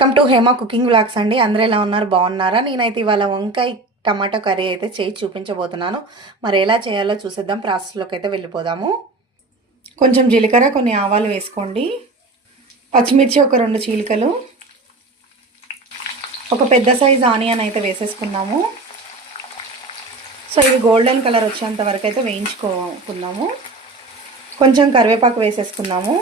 Welcome to Hema cooking vlogs అండి. అందరూ ఎలా ఉన్నారు? బాగున్నారా? నేనైతే ఇవాళ వంకాయ టమాటో కర్రీ అయితే చేసి చూపించబోతున్నాను. మరి ఎలా చేయాలో చూసేద్దాం. ప్రాసెస్లోకి అయితే వెళ్ళిపోదాము. కొంచెం జీలకర్ర, కొన్ని ఆవాలు వేసుకోండి. పచ్చిమిర్చి ఒక 2 చీలికలు, ఒక పెద్ద సైజు ఆనియన్ అయితే వేసేసుకుందాము. సో ఇవి గోల్డెన్ కలర్ వచ్చేంత వరకు అయితే వేయించుకుందాము. కొంచెం కరివేపాకు వేసేసుకుందాము.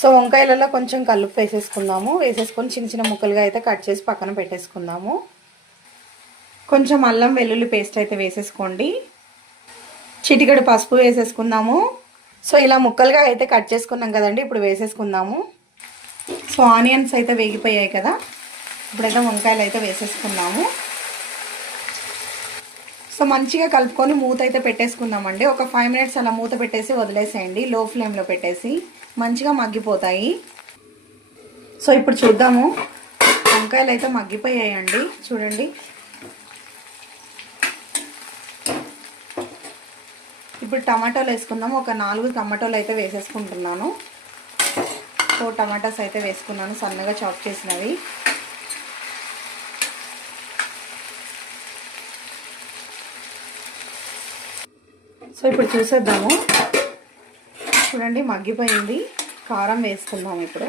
సో వంకాయలలో కొంచెం కల్లుప్పు వేసేసుకుందాము. వేసేసుకొని చిన్న చిన్న ముక్కలుగా అయితే కట్ చేసి పక్కన పెట్టేసుకుందాము. కొంచెం అల్లం వెల్లుల్లి పేస్ట్ అయితే వేసేసుకోండి. చిటికెడు పసుపు వేసేసుకుందాము. సో ఇలా ముక్కలుగా అయితే కట్ చేసుకున్నాం కదండి, ఇప్పుడు వేసేసుకుందాము. సో ఆనియన్స్ అయితే వేగిపోయాయి కదా, ఇప్పుడైతే వంకాయలు అయితే వేసేసుకుందాము. సో మంచిగా కలుపుకొని మూత అయితే పెట్టేసుకుందామండి. ఒక 5 మినిట్స్ అలా మూత పెట్టేసి వదిలేసేయండి. లో ఫ్లేమ్లో పెట్టేసి మంచిగా మగ్గిపోతాయి. సో ఇప్పుడు చూద్దాము. వంకాయలు అయితే మగ్గిపోయాయండి, చూడండి. ఇప్పుడు టమాటాలు వేసుకుందాము. ఒక 4 టమాటాలు అయితే వేసేసుకుంటున్నాను. సో టమాటాస్ అయితే వేసుకున్నాను, సన్నగా చాప్ చేసినవి. సో ఇప్పుడు చూసేద్దాము. చూడండి మగ్గిపోయింది. కారం వేసుకుందాం. ఇప్పుడు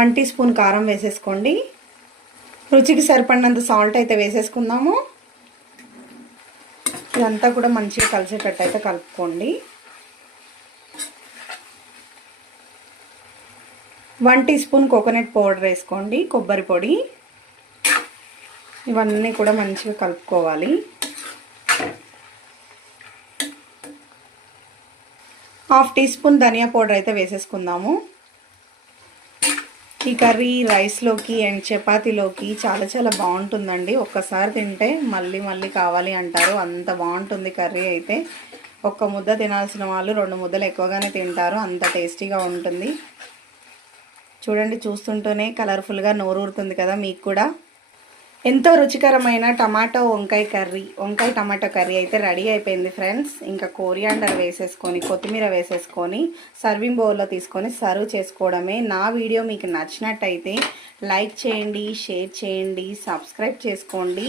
1 టీ స్పూన్ కారం వేసేసుకోండి. రుచికి సరిపడినంత సాల్ట్ అయితే వేసేసుకుందాము. ఇదంతా కూడా మంచిగా కలిసేటట్టు అయితే కలుపుకోండి. 1 టీ స్పూన్ కోకోనట్ పౌడర్ వేసుకోండి, కొబ్బరి పొడి. ఇవన్నీ కూడా మంచిగా కలుపుకోవాలి. 1/2 టీ స్పూన్ ధనియా పౌడర్ అయితే వేసేసుకుందాము. ఈ కర్రీ రైస్లోకి అండ్ చపాతీలోకి చాలా చాలా బాగుంటుందండి. ఒక్కసారి తింటే మళ్ళీ మళ్ళీ కావాలి అంటారు, అంత బాగుంటుంది కర్రీ అయితే. ఒక్క ముద్ద తినాల్సిన వాళ్ళు 2 ముద్దలు ఎక్కువగానే తింటారు, అంత టేస్టీగా ఉంటుంది. చూడండి, చూస్తుంటేనే కలర్ఫుల్గా నోరూరుతుంది కదా మీకు కూడా. ఎంతో రుచికరమైన వంకాయ టమాటో కర్రీ అయితే రెడీ అయిపోయింది ఫ్రెండ్స్. ఇంకా కోరియాండర్ వేసేసుకొని, కొత్తిమీర వేసేసుకొని సర్వింగ్ బౌల్లో తీసుకొని సర్వ్ చేసుకోవడమే. నా వీడియో మీకు నచ్చినట్టయితే లైక్ చేయండి, షేర్ చేయండి, సబ్స్క్రైబ్ చేసుకోండి.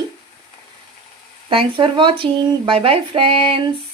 Thanks for watching. By bye friends.